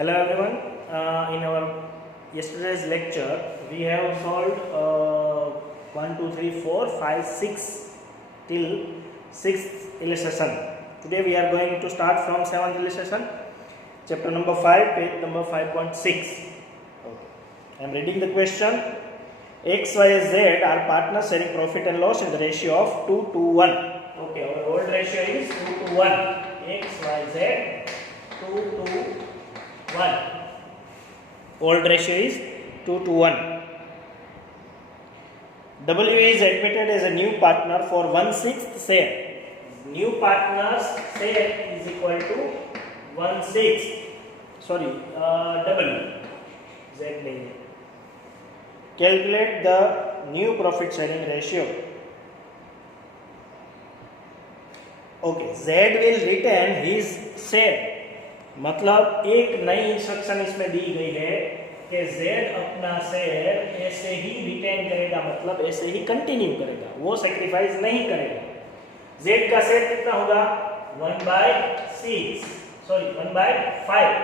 Hello everyone. In our yesterday's lecture, we have solved 1, 2, 3, 4, 5, 6 till 6th illustration. Today we are going to start from 7th illustration, chapter number 5, page number 5.6. I am reading the question. X, Y, Z are partners sharing profit and loss in the ratio of 2 to 1. Okay, our old ratio is 2 to 1. X, Y, Z 2 to 1. Old ratio is 2 to 1. W is admitted as a new partner for 1/6 share. New partner's share is equal to 1/6. Sorry, W. Z नहीं है. Calculate the new profit sharing ratio. Okay, Z will retain his share. मतलब एक नई instruction इसमें दी गई है कि Z अपना शेयर ऐसे ही रिटेन करेगा, मतलब ऐसे ही कंटिन्यू करेगा, वो सेक्रीफाइस नहीं करेगा. Z का शेयर कितना होगा? 1/6, सॉरी 1/5.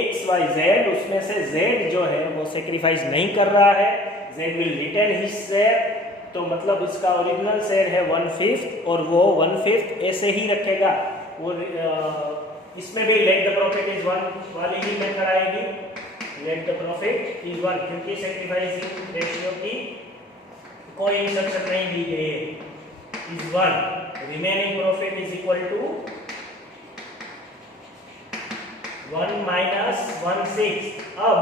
X, Y, Z, उसमें से Z जो है वो सेक्रीफाइस नहीं कर रहा है. Z will retain his share, तो मतलब इसका ओरिजिनल शेयर है 1/5 और वो 1/5 ऐसे ही रखेगा. वो इसमें भी लेट द प्रॉफिट इज 1 वाली ही मेथड आएगी. लेट द प्रॉफिट इज 1, क्योंकि सेक्रीफाइसिंग रेशियो की कोई इंस्ट्रक्शन नहीं दी गई है. Is 1. Remaining profit is equal to 1 minus 1/6. अब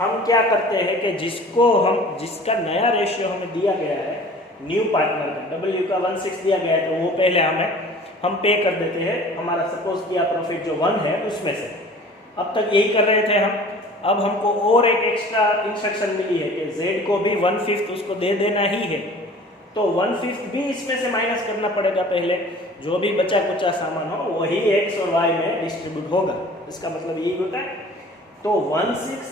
हम क्या करते हैं कि जिसका नया रेशियो हमें दिया गया है, न्यू पार्टनर का W का 1/6 दिया गया है, तो वो पहले हम पे कर देते हैं. हमारा सपोज किया प्रॉफिट जो 1 है उसमें से. अब तक यही कर रहे थे हम. अब हमको और एक एक्स्ट्रा इंस्ट्रक्शन मिली है कि Z को भी 1/5 उसको दे देना ही है, तो 1/5 भी इसमें से माइनस करना पड़ेगा. पहले जो भी बचा कुचा सामान हो वही X और Y में डिस्ट्रीब्यूट होगा. इसका मतलब यही होता है. तो 1/6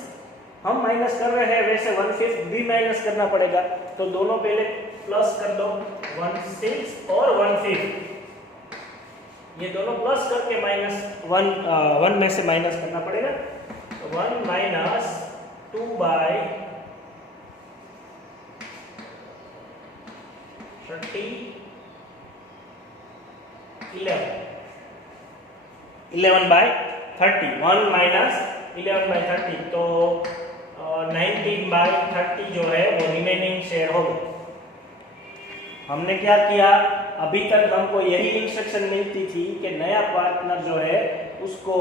हम माइनस कर रहे हैं, वैसे 1/5 भी माइनस करना पड़ेगा. तो दोनों पहले प्लस कर दो, 1/6 और 1/5. ये दोनों प्लस करके माइनस 1 में से माइनस करना पड़ेगा. तो 1 माइनस 2/30 11/30. 1 माइनस 11/30, तो 19/30 जो है वो रिमेनिंग शेयर होगा. हमने क्या किया, अभी तक हमको यही इंस्ट्रक्शन मिलती थी कि नया पार्टनर जो है उसको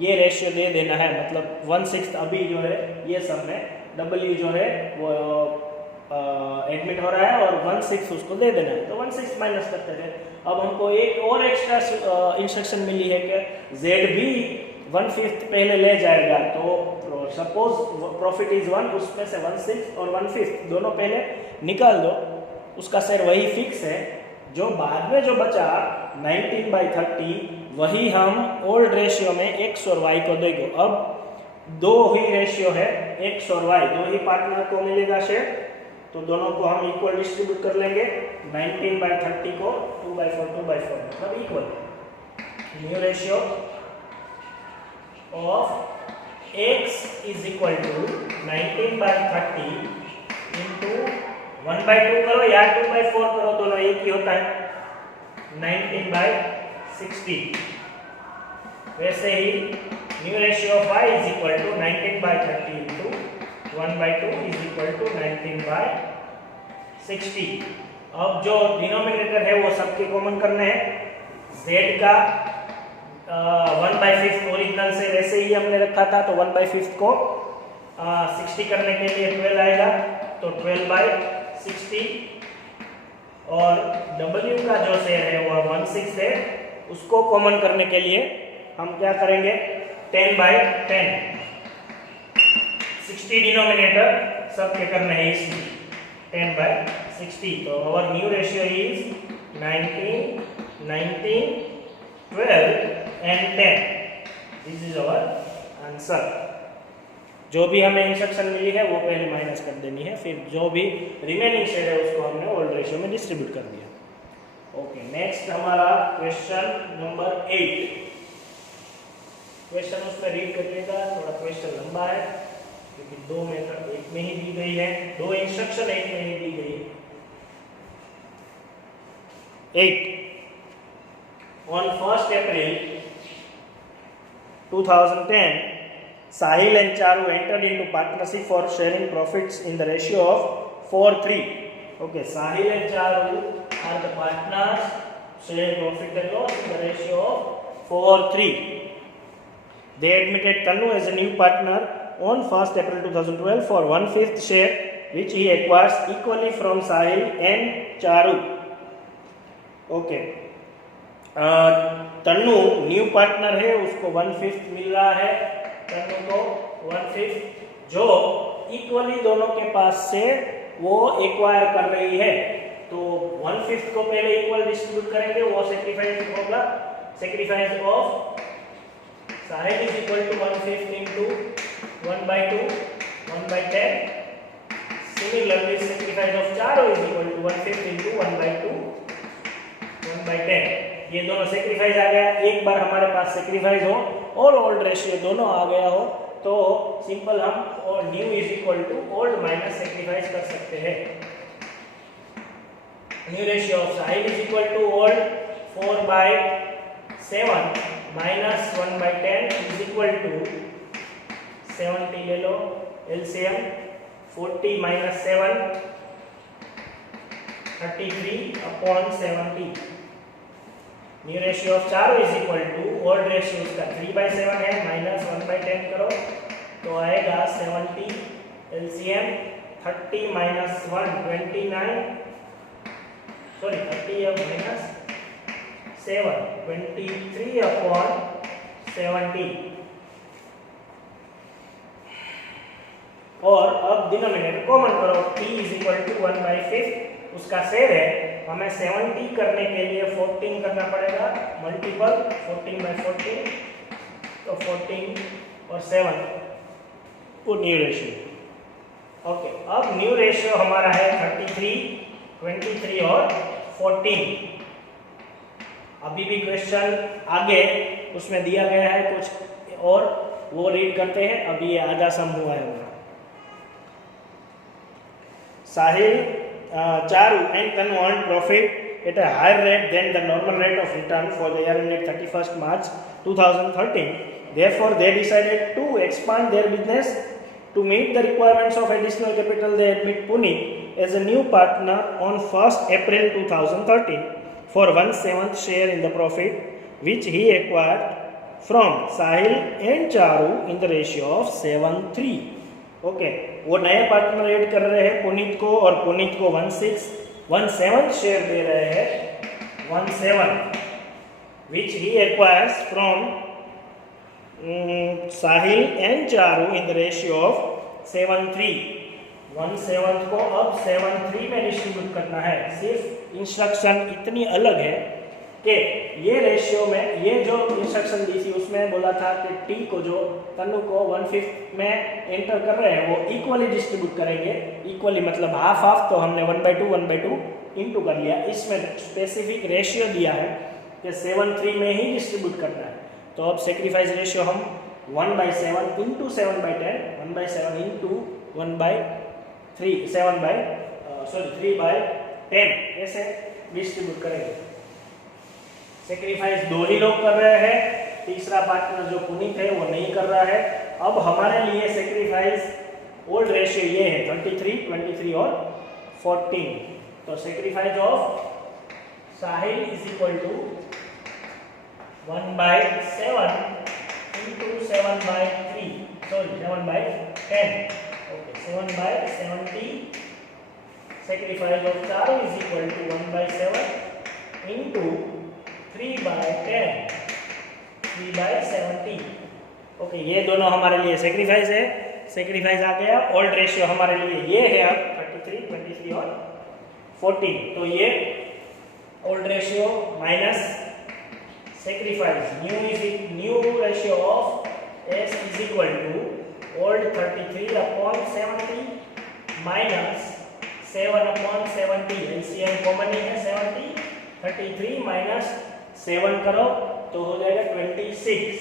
ये रेशियो दे देना है, मतलब 1/6 अभी जो है ये सब में W जो है वो एडमिट हो रहा है और 1/6 उसको दे देना है, तो 1/6 माइनस करते थे. अब हमको एक और एक्स्ट्रा इंस्ट्रक्शन मिली है कि Z भी 1/5 पहले ले जाएगा. तो सपोज प्रॉफिट इज 1, उसमें से 1/6 और 1/5 दोनों पहले निकाल दो. उसका शेयर वही फिक्स है. जो बाद में जो बचा 19/30 वही हम ओल्ड रेशियो में X और Y को देंगे. अब दो ही रेशियो है, X और Y, दो ही पार्टनर को मिलेगा शेयर, तो दोनों को हम इक्वल डिस्ट्रीब्यूट कर लेंगे. 19/30 को 2/4 2/4 मतलब equal. New ratio of X is equal to 19/30 into 1/2 करो या 2/4 करो, दोनों एक ही होता है, 19/60. वैसे ही new ratio of Y is equal to 19/30 into 1/2 is equal to 19/60. अब जो डिनोमिनेटर है वो सबके कॉमन करने हैं. Z का 1/5 ओरिजिनल से वैसे ही हमने रखा था, तो 1/5 को 60 करने के लिए 12 आएगा, तो 12/60. और W का जो शेयर है वो 1/6 है, उसको कॉमन करने के लिए हम क्या करेंगे, 10/10. 60 डिनोमिनेटर सबके करने हैं इसमें, 10/60. तो our new ratio is 19, 12 and 10. This is our answer. जो भी हमें इंस्ट्रक्शन मिली है वो पहले माइनस कर देनी है, फिर जो भी रिमेनिंग शेयर है उसको हमने ओल्ड रेशियो में डिस्ट्रीब्यूट कर दिया. ओके, नेक्स्ट हमारा क्वेश्चन नंबर 8. क्वेश्चन उसमें रीड करिएगा, थोड़ा क्वेश्चन लंबा है क्योंकि 2 मेथड एक में ही दी गई है, 2 इंस्ट्रक्शन एक में ही दी गई है। 8 on 1st April 2010 Sahil and Charu entered into partnership for sharing profits in the ratio of 4:3. Okay, Sahil and Charu are the partners sharing profit and loss in the ratio of 4:3. They admitted Tanu as a new partner on 1st April 2012 for 1/5 share which he acquires equally from Sahil and Charu. Okay. Tannu new partner है, उसको 1/5 मिल रहा है, तन्नू को 1/5 जो equally दोनों के पास से वो एक्वायर कर रही है। तो 1/5 को पहले इक्वल डिस्ट्रीब्यूट करेंगे, वो सेक्रीफाइस होगा, sacrifice of Sahil is equal to 1/5 into 1/2 1/10। Similarly sacrifice of Charu is equal to 1/5 into 1/2 1/10। ये दोनों सेक्रीफाइस आ गया। एक बार हमारे पास सेक्रीफाइस हो और ओल्ड रेशियो दोनों आ गया हो तो सिंपल हम और new is equal to old minus sacrifice कर सकते हैं। New ratio of Sahil is equal to old 4/7 minus 1/10 is equal to 70 ले लो LCM 40 minus 7 33/70। New ratio of Charu is equal to old ratio उसका 3/7 है माइनस 1/10 करो तो आएगा 70 एलसीएम 30 माइनस 1 29 सॉरी 30 अब माइनस 7 23/70। और अब डिनोमिनेटर कॉमन करो, t इज इक्वल टू 1/5 उसका शेयर है, हमें 70 करने के लिए 14 करना पड़ेगा मल्टीपल 14/14 तो 14 और 7 वो न्यू रेशियो। ओके, अब न्यू रेशियो हमारा है 33 23 और 14। अभी भी क्वेश्चन आगे उसमें दिया गया है कुछ और वो रीड करते हैं। अभी ये आधा सम हुआ है हमारा। साहिल Charu and Tanu earned profit at a higher rate than the normal rate of return for the year ended 31st March 2013. Therefore, they decided to expand their business. To meet the requirements of additional capital, they admit Puneet as a new partner on 1st April 2013 for 1/7 share in the profit which he acquired from Sahil and Charu in the ratio of 7:3. Okay, वो नए partner add कर रहे हैं पुनीत को और पुनीत को 1/7 share दे रहे हैं 1/7 which he acquires from Sahil and Charu in the ratio of 7:3। 1/7 को अब 7:3 में डिस्ट्रीब्यूट करना है। सिर्फ इंस्ट्रक्शन इतनी अलग है कि ये रेशियो में ये जो इंस्ट्रक्शन दी थी उसमें बोला था कि टी को जो तनु को 1/5 में एंटर कर रहे हैं वो इक्वली डिस्ट्रीब्यूट करेंगे। इक्वली मतलब हाफ हाफ, तो हमने 1/2 1/2 इंटू कर लिया। इसमें स्पेसिफिक रेशियो दिया है कि 7:3 में ही डिस्ट्रीब्यूट करना है। तो अब सेक्रीफाइस रेशियो हम 1/7 इंटू 7/10 1/7 इंटू 3/10 ऐसे डिस्ट्रीब्यूट करेंगे। सेक्रीफाइस 2 ही लोग कर रहे हैं, तीसरा पार्टनर जो पुनीत है वो नहीं कर रहा है। अब हमारे लिए सेक्रीफाइस ओल्ड रेशियो ये है 33 23 और 14। तो sacrifice of Sahil is equal to 1/7 into 7/3 sorry 7/10 okay 7/70। Sacrifice of Charu is equal to 1/7 into 3/10 3/70। Okay, ये दोनों हमारे लिए सेक्रीफाइस है। सेक्रीफाइस आ गया। ओल्ड रेशियो हमारे लिए ये है अब 33 23 और 14। तो ये old ratio minus sacrifice new ratio of S is equal to old 33/70 minus 7/70। LCM common है 70 33 माइनस 7 करो तो हो जाएगा 26।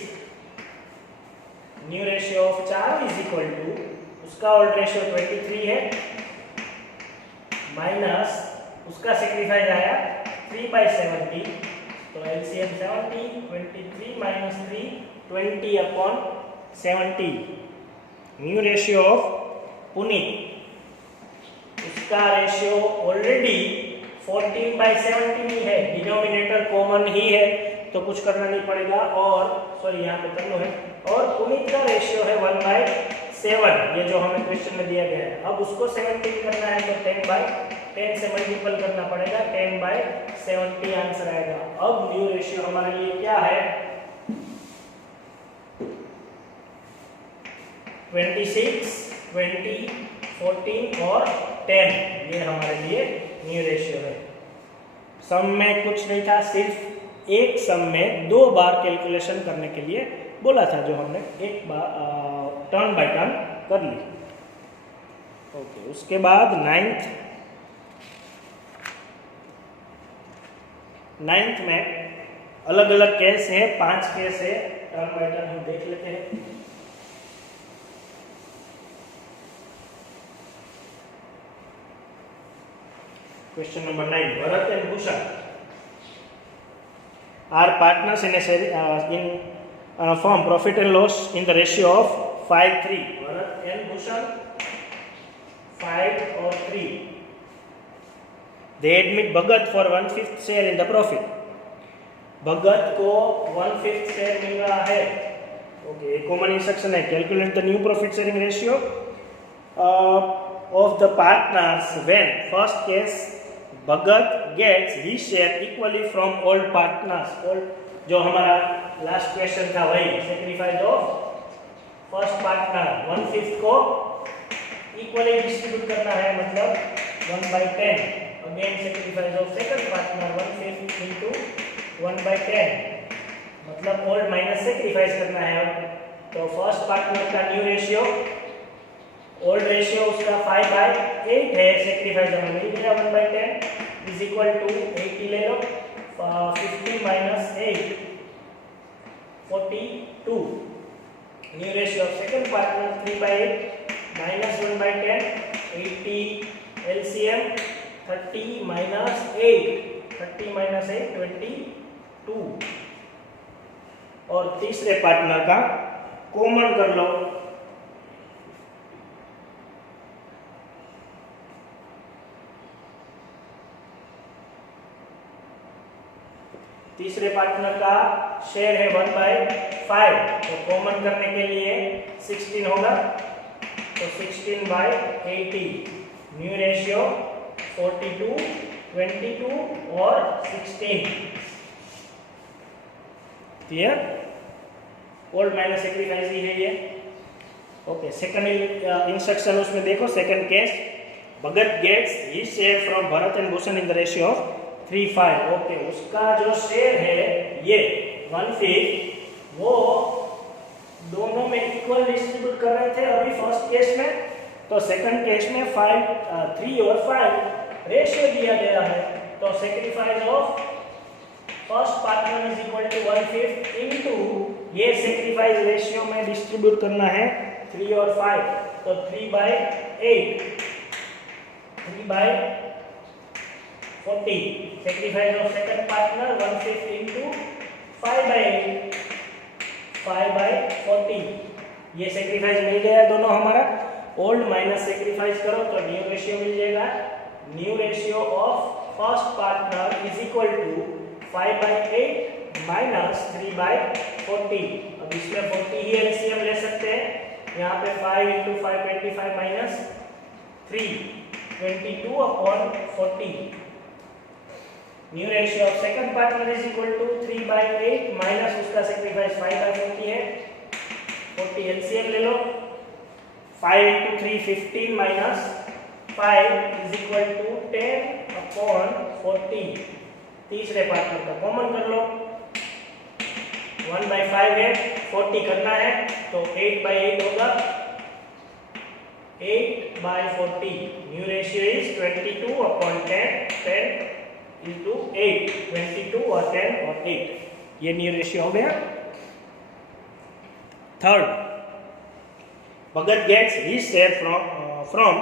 New ratio of 4 is equal to, उसका ओल्ड रेशियो 23 है, माइनस उसका सेक्रीफाइस आया 3/70, तो LCM 70, 23 minus 3, 20/70। New ratio of Puneet, उसका रेशियो ऑलरेडी 14/70 ही है, डिनोमिनेटर कॉमन ही है तो कुछ करना नहीं पड़ेगा, और सॉरी यहाँ पे करना है, और पुनीत का रेशियो है 1/7, ये जो हमें क्वेश्चन में दिया गया है। अब उसको 17 करना है तो 10/10 से मल्टीपल करना पड़ेगा, 10/70 आंसर आएगा। अब न्यू रेशियो हमारे लिए क्या है, 26, 20, 14 और 10, ये हमारे लिए न्यू रेशियो है। सम में कुछ नहीं था, सिर्फ एक सम में 2 बार कैलकुलेशन करने के लिए बोला था, जो हमने एक बार टर्न बाय टर्न कर ली। ओके, उसके बाद नाइन्थ में अलग अलग केस है, 5 केस है, टर्न बाय टर्न हम देख लेते हैं। Question number 9. Bharat and Bhushan are partners in a firm, profit and loss in the ratio of 5:3. Bharat and Bhushan 5 or 3. They admit Bhagat for 1/5 share in the profit. Bhagat को 1/5 share मिल रहा है। Okay, common instruction है, calculate the new profit sharing ratio of the partners when first case Bhagat gets his share equally from all partners. All जो हमारा last question था वही, sacrifice of first partner 1/5 को equally distribute करना है, मतलब 1/10। Again sacrifice of second partner 1/5 into 1/10, मतलब old minus sacrifice करना है। तो फर्स्ट पार्टनर का न्यू रेशियो, ओल्ड रेशियो उसका 5/8 है, सेक्रीफाइस हमें मिल गया 1/10 इज इक्वल टू 80 ले लो, 50 minus 8 42। New ratio of second partner 3/8 minus 1/10, 80 LCM 30 minus 8, 30 minus 8 22। और तीसरे पार्टनर का कॉमन कर लो, तीसरे पार्टनर का शेयर है 1/5, तो कॉमन करने के लिए 16 होगा, तो 16/80। न्यू रेशियो 42, 22 और 16। क्लियर? ओल्ड माइनस सेक्रीफाइस ही है ये। ओके, सेकंड इंस्ट्रक्शन उसमें देखो, second case Bhagat gets his share from Bharat and Bhushan in the ratio of 3/5। Okay, उसका जो शेयर है ये 1/5, वो दोनों में इक्वल डिस्ट्रीब्यूट कर रहे थे अभी फर्स्ट केस में, तो सेकंड केस में 3 और 5 रेशियो दिया गया है, तो sacrifice of first partner is equal to 1/5 into ये सेक्रीफाइस रेशियो में डिस्ट्रीब्यूट करना है 3 और 5, तो 3/8, 3/40। Sacrifice of second partner 1/5 into 5/8, 5/40। ये सेक्रीफाइस मिल गया दोनों हमारा। ओल्ड माइनस सेक्रीफाइस करो तो न्यू रेशियो मिल जाएगा। New ratio of first partner is equal to 5/8 minus 3/40। अब इसमें 40 ही एलसीएम ले सकते हैं, यहाँ पे 5 into 5 25 minus 3 22/40। New ratio of second partner is equal to 3/8 minus उसका सेक्रीफाइस 5/40 है, 40 एलसीएम ले लो, 5 into 3 15 minus 5 is equal to 10/40। तीसरे पार्टनर का कॉमन कर लो, 1/5 है, 40 करना है तो 8/8 होगा, 8/40। न्यू रेशियो इज 22/10, 10 into 8, 22 और 10 और 8, ये न्यू रेशियो हो गया। Third, Bhagat gets his share from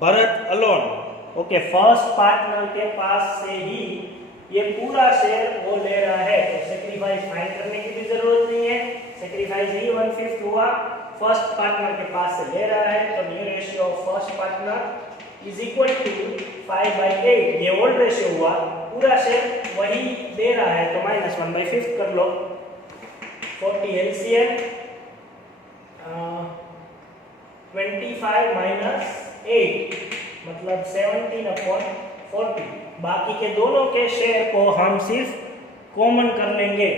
Bharat alone. Okay, first partner के पास से ही ये पूरा शेयर वो ले रहा है, तो सेक्रीफाइस फाइंड करने की भी जरूरत नहीं है, सेक्रीफाइस ही 1/5 हुआ, फर्स्ट पार्टनर के पास से ले रहा है, तो new ratio of first partner is equal to 5/8। ये ओल्ड रेशियो हुआ, पूरा शेयर वही दे रहा है, तो -1/5 कर लो। 40 LCM 25 - 8 मतलब 17/40। बाकी के दोनों के शेयर को हम सिर्फ कॉमन कर लेंगे।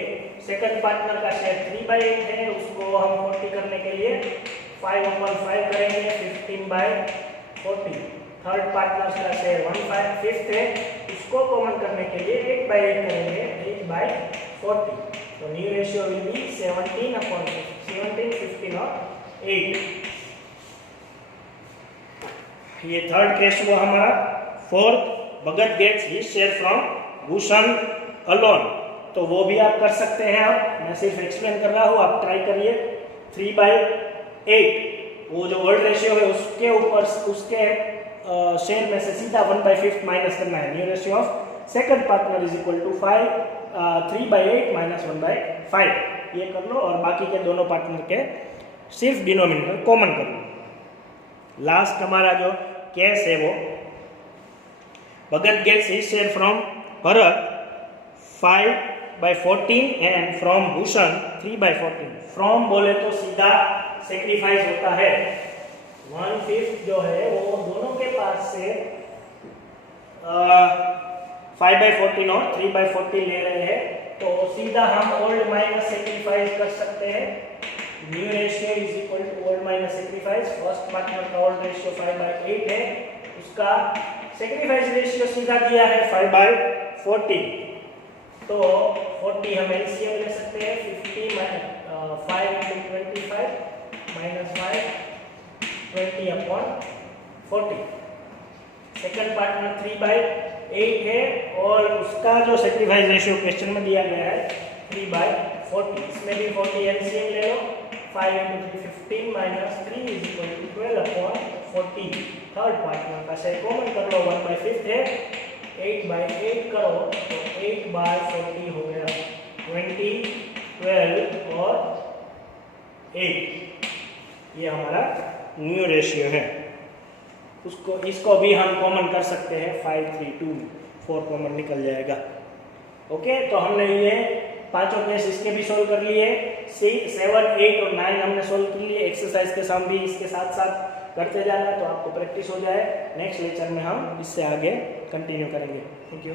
सेकंड पार्टनर का शेयर 3/8 है, उसको हम 40 करने के लिए 5/5 करेंगे, 15/40। थर्ड पार्टनर का शेयर 1/5 है, उसको कॉमन करने के लिए 1/8 करेंगे, 8/40। तो न्यू रेशियो विल बी 17/50, 17, 15 और 8। ये थर्ड केस हुआ हमारा। Fourth, Bhagat gets his share from Bhushan alone, तो वो भी आप कर सकते हैं। आप, मैं सिर्फ एक्सप्लेन कर रहा हूँ, आप ट्राई करिए। 3/8 वो जो ओल्ड रेशियो है उसके ऊपर उसके शेयर में से सीधा 1/5 माइनस करना है। New ratio of second partner is equal to 3/8 - 1/5। ये कर लो और बाकी के दोनों पार्टनर के सिर्फ डिनोमिनेटर कॉमन कर लो। लास्ट हमारा जो केस है वो Bhagat gets his share from Bharat 5/14 and from Bhushan 3/14। From बोले तो सीधा सेक्रीफाइस होता है। 1/5 जो है वो दोनों के पास से 5/14 और 3/14 ले रहे हैं, तो सीधा हम ओल्ड माइनस सेक्रीफाइस कर सकते हैं। New ratio is equal to old minus sacrifice. First partner का ओल्ड रेशियो 5/8 है, उसका सेक्रीफाइस रेशियो सीधा दिया है 5/14। तो 40 हम एलसीएम ले सकते हैं, 50 - 5 × 25 - 5 20/40। सेकंड पार्टनर 3/8 है और उसका जो सेक्रीफाइस रेशियो क्वेश्चन में दिया गया है 3/40। इसमें भी 40 एलसीएम ले लो, 5 × 3 15 - 3 = 12/40। थर्ड पार्टनर का शेयर कॉमन कर लो, 1/5 है, 8/8 करो तो 8/40 हो गया, 20, 12 और 8। ये हमारा न्यू रेशियो है। इसको भी हम कॉमन कर सकते हैं, 5, 3, 2 4 कॉमन निकल जाएगा। ओके, तो हमने ये पांचों केस इसके भी सोल्व कर लिए। 7, 8 और 9 हमने सोल्व कर लिए। एक्सरसाइज के सम भी इसके साथ साथ करते जाना, तो आपको प्रैक्टिस हो जाए। नेक्स्ट लेक्चर में हम इससे आगे कंटिन्यू करेंगे। Thank you.